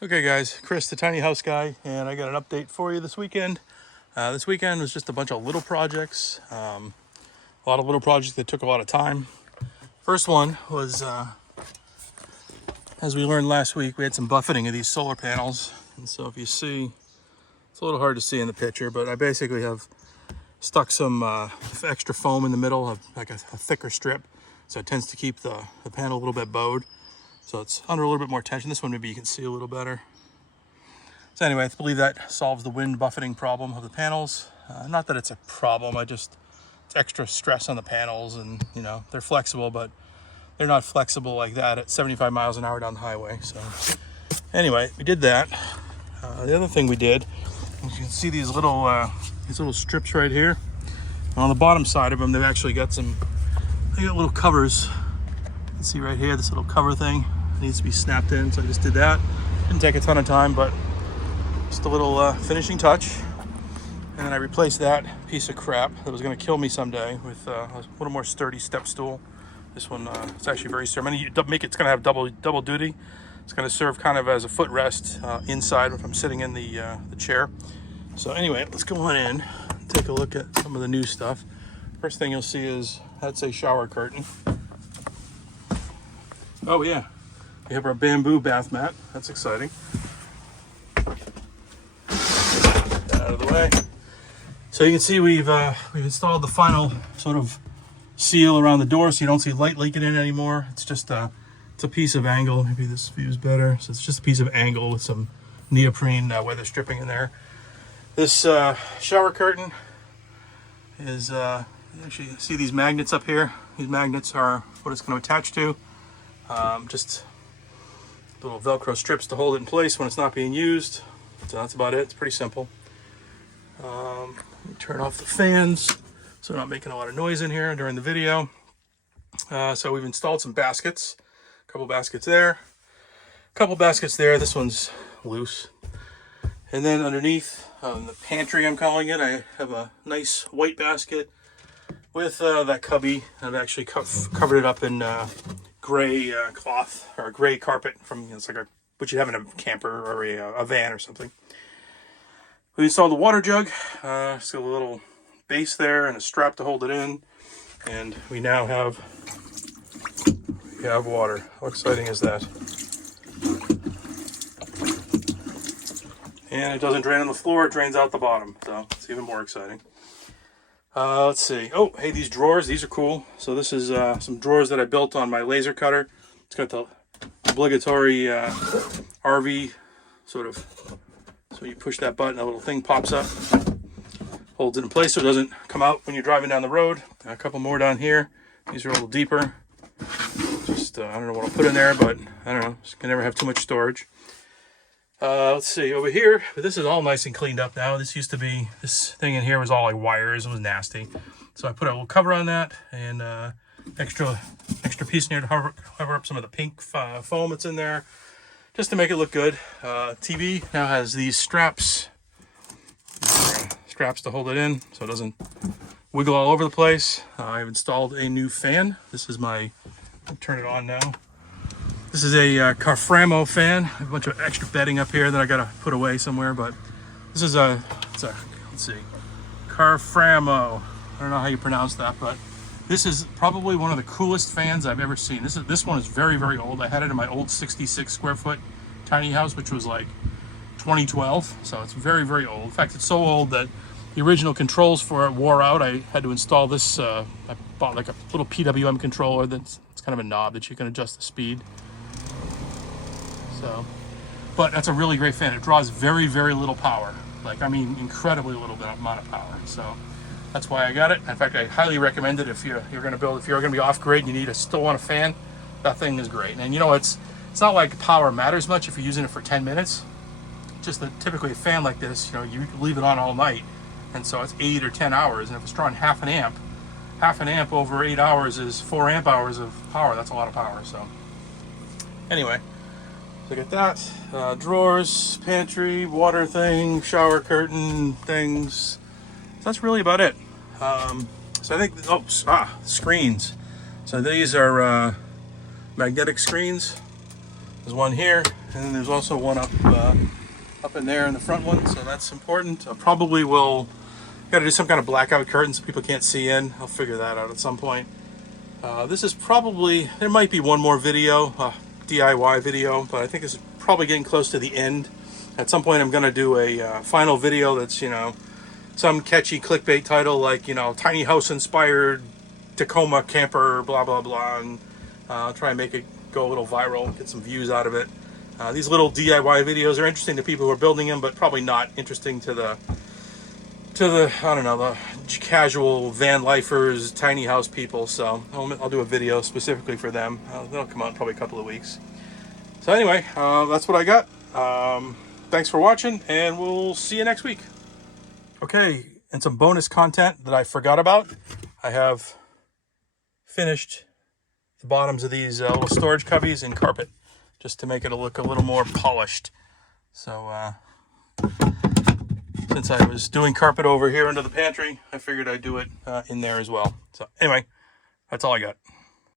Okay guys, Chris the tiny house guy, and I got an update for you this weekend. This weekend was just a bunch of little projects, a lot of little projects that took a lot of time. First one was, as we learned last week, we had some buffeting of these solar panels. And so if you see, it's a little hard to see in the picture, but I basically have stuck some extra foam in the middle of like a thicker strip. So it tends to keep the panel a little bit bowed. So it's under a little bit more tension. This one maybe you can see a little better. So anyway, I believe that solves the wind buffeting problem of the panels. Not that it's a problem, it's extra stress on the panels, and you know, they're flexible, but they're not flexible like that at 75 miles an hour down the highway. So anyway, we did that. The other thing we did, you can see these little strips right here. And on the bottom side of them, they've actually got they got little covers. You can see right here, this little cover thing needs to be snapped in. So I just did that. Didn't take a ton of time, but just a little finishing touch. And then I replaced that piece of crap that was going to kill me someday with a little more sturdy step stool. This one, it's actually very sturdy. It's going to have double duty. It's going to serve kind of as a footrest inside if I'm sitting in the chair. So anyway, let's go on in and take a look at some of the new stuff. First thing you'll see is, that's a shower curtain. Oh yeah, we have our bamboo bath mat. That's exciting. Out of the way. So you can see we've installed the final sort of seal around the door, so you don't see light leaking in anymore. It's just it's a piece of angle. Maybe this view is better. So it's just a piece of angle with some neoprene weather stripping in there. This shower curtain is you actually see these magnets up here. These magnets are what it's going to attach to. Just little Velcro strips to hold it in place when it's not being used. So that's about it. It's pretty simple. Let me turn off the fans so we're not making a lot of noise in here during the video. So we've installed some baskets. A couple baskets there. A couple baskets there. This one's loose. And then underneath the pantry, I'm calling it, I have a nice white basket with that cubby. I've actually covered it up in gray cloth, or gray carpet from, it's like what you'd have in a camper or a van or something. We installed the water jug. It's got a little base there and a strap to hold it in, and we now have water. How exciting is that? And it doesn't drain on the floor, it drains out the bottom, so it's even more exciting. Let's see. Oh, hey, these drawers, these are cool. So this is some drawers that I built on my laser cutter. It's got the obligatory RV sort of, so you push that button, a little thing pops up, holds it in place so it doesn't come out when you're driving down the road. A couple more down here. These are a little deeper. Just, I don't know what I'll put in there, but I don't know. Just can never have too much storage. Let's see, over here, this is all nice and cleaned up now. This thing in here was all like wires. It was nasty. So I put a little cover on that, and extra piece in here to cover up some of the pink foam that's in there, just to make it look good. TV now has these straps to hold it in so it doesn't wiggle all over the place. I've installed a new fan. This is I'll turn it on now. This is a Carframo fan. I have a bunch of extra bedding up here that I gotta put away somewhere, but this is let's see, Carframo. I don't know how you pronounce that, but this is probably one of the coolest fans I've ever seen. This one is very, very old. I had it in my old 66 square foot tiny house, which was like 2012. So it's very, very old. In fact, it's so old that the original controls for it wore out. I had to install this. I bought like a little PWM controller it's kind of a knob that you can adjust the speed. So, but that's a really great fan. It draws very, very little power. Like, I mean, incredibly little amount of power. So that's why I got it. In fact, I highly recommend it if you're going to be off grid and you still want a fan. That thing is great. And you know, it's not like power matters much if you're using it for 10 minutes. Just that typically a fan like this, you know, you leave it on all night, and so it's 8 or 10 hours. And if it's drawing half an amp over 8 hours is 4 amp hours of power. That's a lot of power. So anyway. Look at that. Drawers, pantry, water thing, shower curtain things. So that's really about it. So I think, screens. So these are magnetic screens. There's one here, and then there's also one up in there in the front one, so that's important. I probably will got to do some kind of blackout curtain so people can't see in. I'll figure that out at some point. This is probably, there might be one more video, DIY video, but I think this is probably getting close to the end. At some point I'm going to do a final video that's, you know, some catchy clickbait title like, you know, tiny house inspired Tacoma camper, blah, blah, blah, and I'll try and make it go a little viral, get some views out of it. These little DIY videos are interesting to people who are building them, but probably not interesting to the I don't know, the casual van lifers, tiny house people. So I'll do a video specifically for them. That'll come out in probably a couple of weeks. So anyway, that's what I got. Thanks for watching, and we'll see you next week. Okay, and some bonus content that I forgot about. I have finished the bottoms of these little storage cubbies in carpet, just to make it look a little more polished. So since I was doing carpet over here under the pantry, I figured I'd do it in there as well. So anyway, that's all I got.